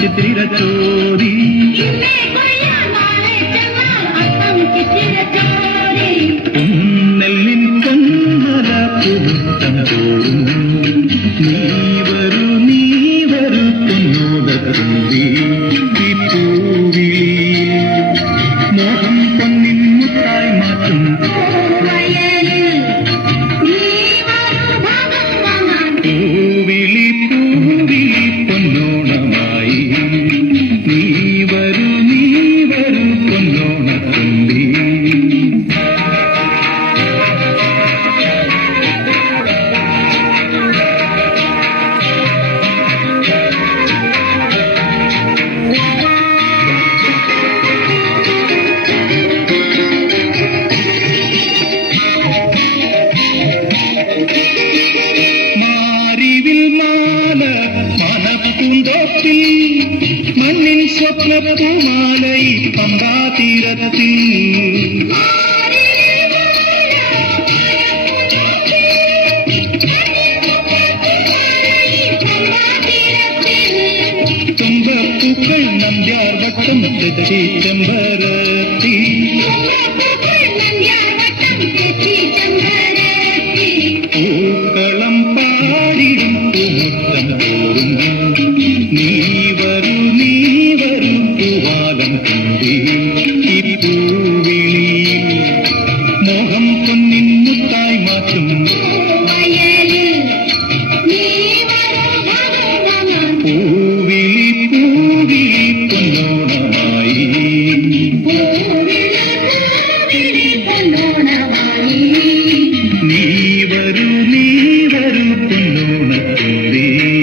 ചിത്തിരച്ചോരി നെല്ലിൻ പൊന്നല പുതുത്തം തോറും നീ വരൂ പൊന്നോദി പൂവി മോഹം പൊന്നിൻ മുത്തായി മാറ്റും പൂവിളി പൂവിളി പൊന്നോണമായി നീ വരൂ പൊന്നോണത്തുമ്പി മണ്ണിൻ സ്വപ്നപ്പൂമാലൈ പമ്പാ തീരത്തിൽ തുമ്പപ്പൂക്കൾ നമ്പ്യാർ വട്ടം തെച്ചി ചെമ്പരത്തി പൂക്കളം പാടിടും പൂമുത്തം തോറും നീ വരൂ പൂവാലം തുമ്പി പൂവിളി മോഹം പൊന്നിൻ മുത്തായി മാറ്റും പൂവിളി പൂവിളി പൊന്നോണമായി നീ വരൂ പൊന്നോണത്തുമ്പി